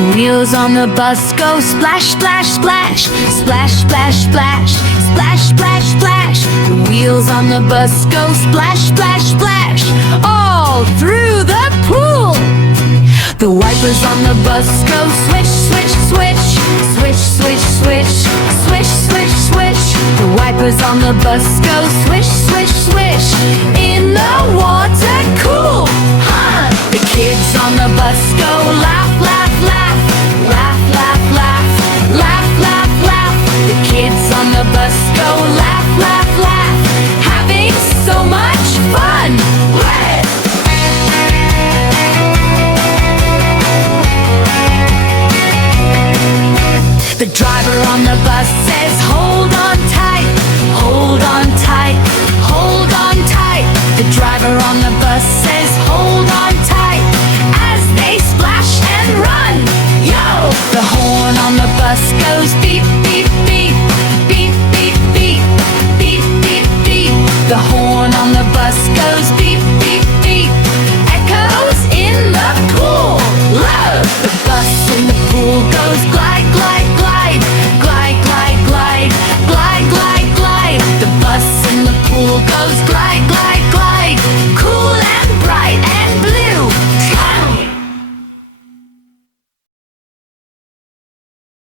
The wheels on the bus go splash, splash, splash. Splash, splash, splash. Splash, splash, splash. The wheels on the bus go splash, splash, splash. All through the pool. The wipers on the bus go swish, swish, swish. Swish, swish, swish. Swish, swish, swish. The wipers on the bus go swish, swish, swish. In the water cool, huh? The kids on the bus go laugh, laugh, laugh. Laugh, laugh, laugh. Laugh, laugh, laugh. The kids on the bus go laugh, laugh, laugh. Having so much fun. The driver on the bus says, hold on tight, hold on tight, hold on tight. The driver on the bus says, hold on tight, as they splash and run. Yo! The horn on the bus goes beep,